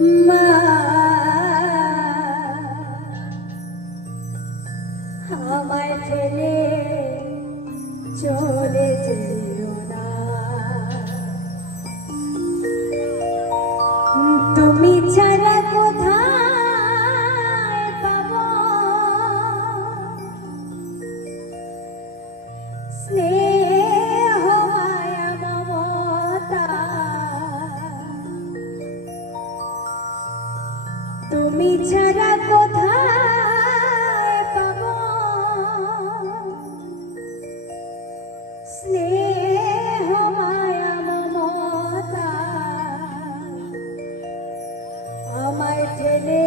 মা আমায় ফেলে চলে যেও না, তুমি ছাড়া কোথায় পাবো স্নেহ মায়া মমতা, তুমি ছাড়া কোথায় পাবো স্নেহ মায়া মমতা, আমায় ঠেলে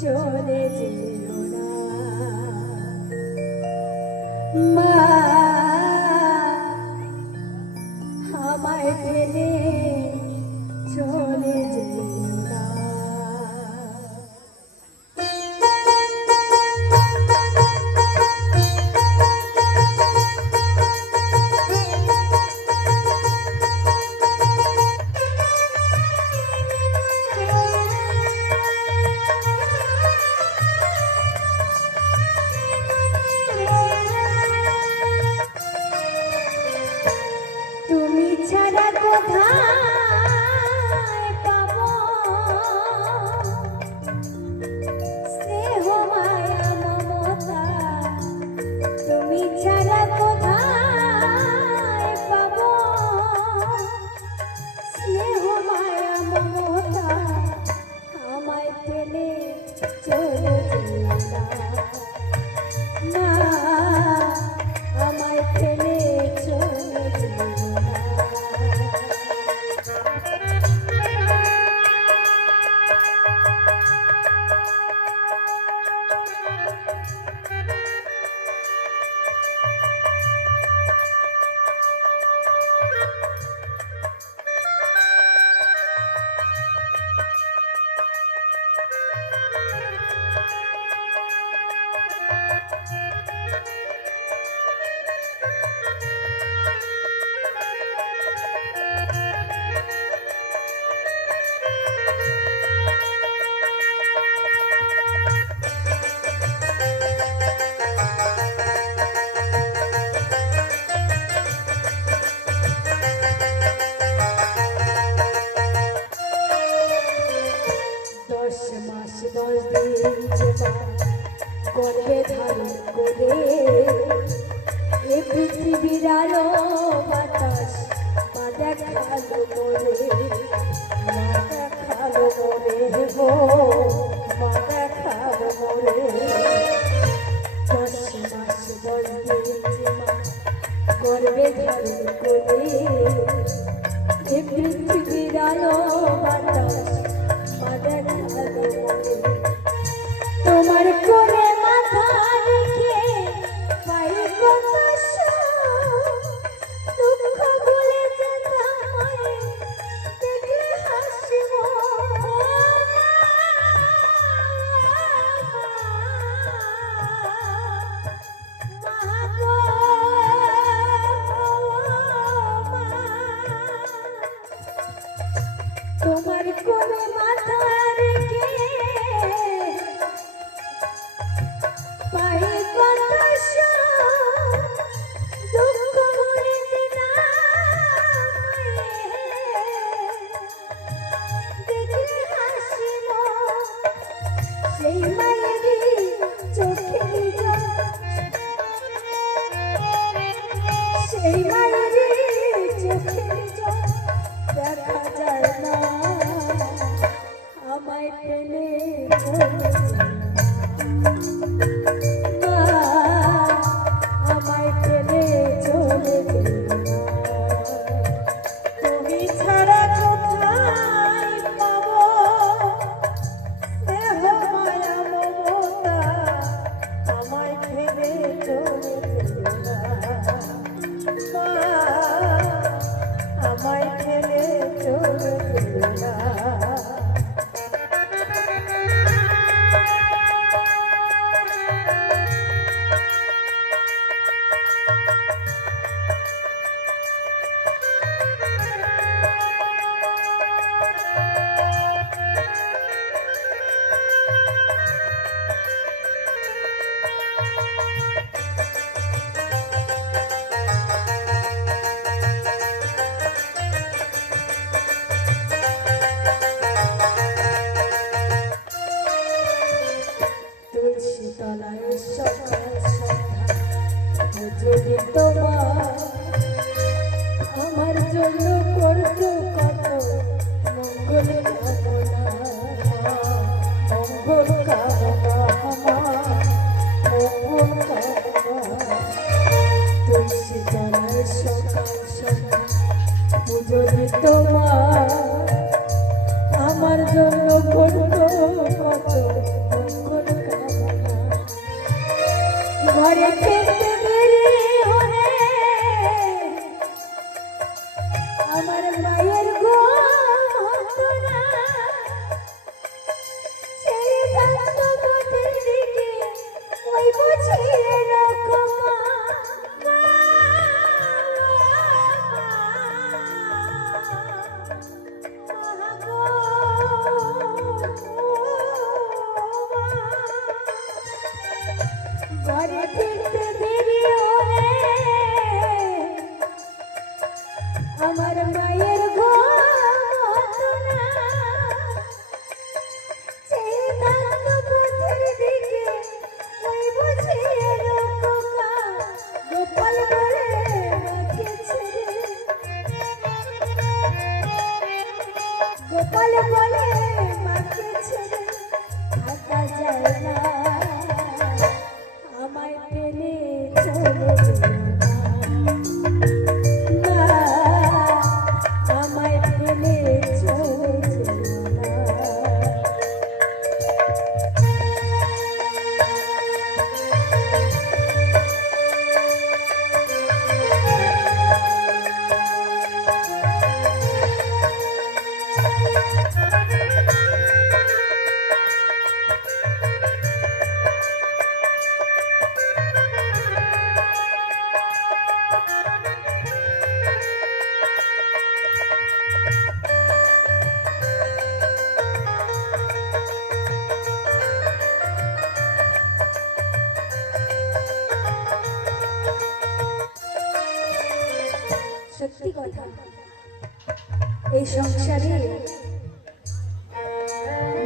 চলে যেও না মা, আমায় ঠেলে চলে যেও না। তুমি ছাড়া কোথায় পাবো স্নেহ মায়া মমতা, তুমি ছাড়া কোথায় পাবো স্নেহ মায়া মমতা, আমায় ফেলে চলে যেও না মা, আমায় ফেলে চলে যেও না। গর্বে ধারণ করে এ পৃথিবীর আলো বাতাস মা দেখালো মোরে, মা দেখালো মোরে গো, মা দেখালো মোরে। 10 মাস 10 দিন মা গর্বে ধারণ করে এ পৃথিবীর আলো বাতাস মা দেখালো মোরে, তোমার কোলে মাথা রেখে পাই কত দুঃখ ভুলে যেতাম দেখলে হাসিব, তোমার কোলে মাথা রেখে পাই কত দুঃখ ভুলে যেতাম দেখলে হাসিব, সেই মায়েরই চোখের জল, সেই মায়েরই চোখের জল দেখা যায় না, আমায় ফেলে চলে যেও না মা, আমায় ফেলে চলে যেও না। তুমি ছাড়া কোথায় পাবো স্নেহ মায়া মমতা, আমায় ফেলে চলে যেও না মা, আমায় ফেলে চলে যেও না। করত কত মঙ্গল কামনা, মঙ্গল কামনা আমার, মঙ্গল কামনা। তুলসী তলায় সকাল সকাল পুজো দিত মা, আমার জন্য করত কত মঙ্গল কামনা। ঘরে ফিরতে দেরি হলে আমার মায়ের ঘুম হতো না, সেই থাকতো পথের দিকে ওই বুঝিয়ে রাখো মা। ঘরে ফিরতে দেরি হলে আমার মায়ের ঘুম হতো না, সেই থাকতো পথের দিকে ওই বুঝিয়ে রাখো মা। গোপাল বলে মাকে ছেড়ে, গোপাল বলে মাকে ছেড়ে থাকা যায় না, আমায় ফেলে চলে যেও না, আমায় ফেলে চলে যেও না। সত্যি কথা, এই সংসারে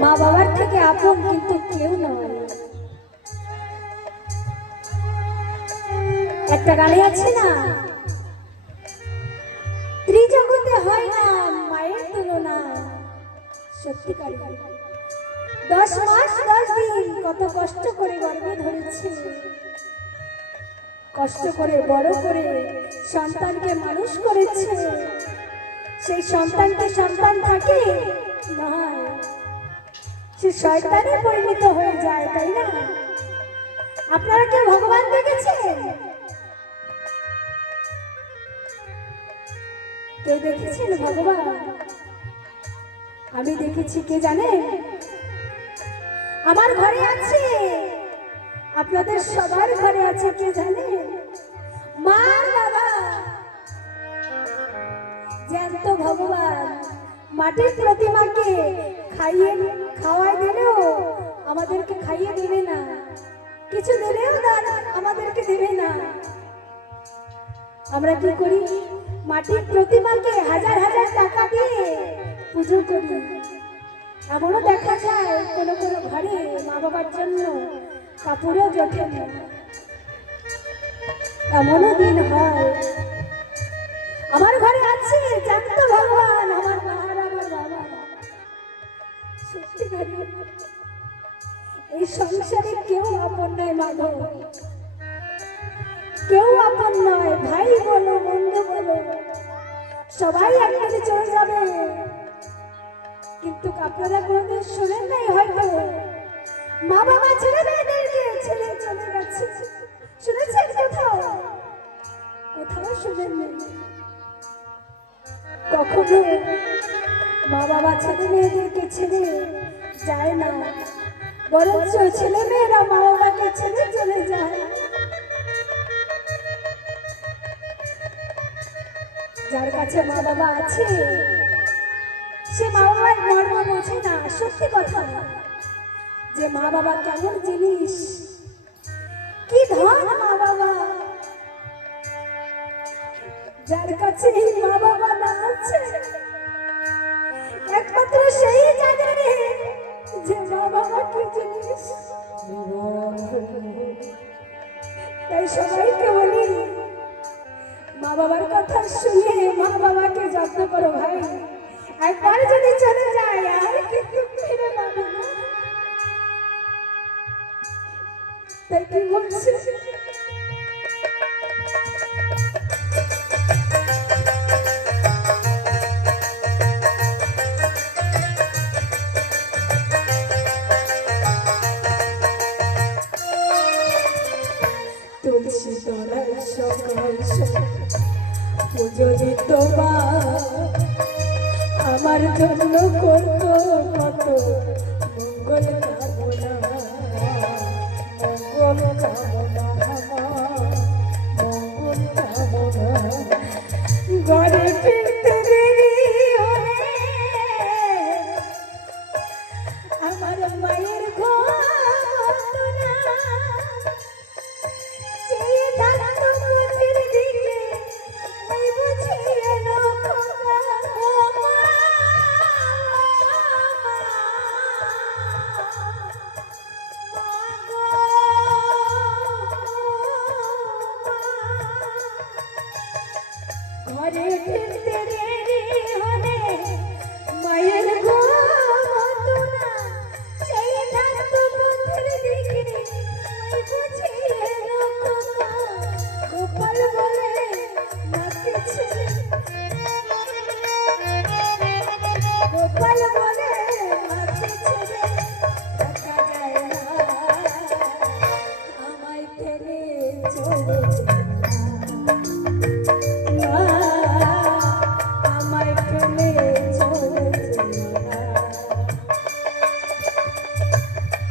মা বাবার থেকে আপন কিন্তু কেউ নয়। একটা গানে আছে না, ত্রিজগতে হয় না মায়ের তুলনা। সত্যিকার 10 মাস 10 দিন কত কষ্ট করে গর্ভে ধরেছে, কষ্ট করে বড় করে সন্তানকে মানুষ করেছে। সেই সন্তানকে সন্তান থাকে না, সে শয়তানে পরিণত হয়ে যায়, তাই না? আপনারা কেউ ভগবান দেখেছেন? কেউ দেখেছেন ভগবান? আমি দেখেছি। কে জানেন? আমার ঘরে আছে, আপনাদের সবার ঘরে আছে। কে জানে? মা বাবা জ্যান্ত ভগবান মাটির প্রতিমাকে খাওয়াই দিলেও আমাদেরকে খাইয়ে দেবে না, কিছু দিলেও দান আমাদেরকে দেবে না। আমরা কি করি? মাটির প্রতিমাকে হাজার হাজার টাকা দিয়ে পুজো করি। এমনও দেখা যায় কোনো কোনো ঘরে মা বাবার জন্য কাপড়ও জোটে না, এমনও দিন হয়। আমার ঘরে আছে জানত ভগবান, আমার মা আর আমার বাবা। সত্যিকারে এই সংসারে কেউ আপন নয় মাধব, কেউ আপন নয়। ভাই বলো বন্ধু বলো সবাই একদিনে চলে যাবে, কিন্তু আপনারা কোনোদিন শোনেন নাই হয়তো মা বাবা ছেলে মেয়েদেরকে ছেলে চলে গেছে। শুনেছেন কোথাও? কোথাও শুনেন নাই। কখনো মা বাবা ছেলে মেয়েদেরকে ছেড়ে যায় না, বরঞ্চ ছেলে মেয়েরা মা বাবাকে ছেড়ে চলে যায়। যার কাছে মা বাবা আছে সে মা বাবার মর্ম বোঝে না। সত্যি কথা, যে মা বাবা কেমন জিনিস, কি ধন মা বাবা। যার কাছে এই মা বাবা না আছে একমাত্র সেই জানে যে মা বাবা কি জিনিস। তাই সবাইকে বলি, মা বাবার কথা শুনে মা বাবাকে যত্ন করো ভাই। একবার যদি চলে যায় আর কিন্তু ফিরে পাবে না। তাই কি বলছি, তুলসী তলায় সকাল পুজো দিত মা, আমার জন্য করত কত মঙ্গল কামনা, মঙ্গল কামনা, মঙ্গল কামনা। ঘরে ফিরতে দেরি হলে আমার মায়ের ঘর হতো না, চেয়ে থাকতো পথের দিকে, ওই বুঝি এলো খোকা। ও মা, ঘরে ফিরতে দেরি হলে মায়ের ঘর হতো না, চেয়ে থাকতো পথের দিকে, ওই বুঝি এলো খোকা। গোপাল বলে ডাকেছে, গোপাল বলে ডাকেছে রে, দেখা যায় না আমায় ফেলে চলে না, আমায় ফেলে চলে না।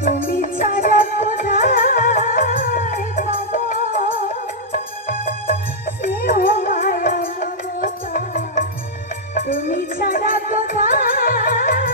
তুমি ছাড়া কোথায় পাবো স্নেহ মায়া মমতা, তুমি ছাড়া কোথায়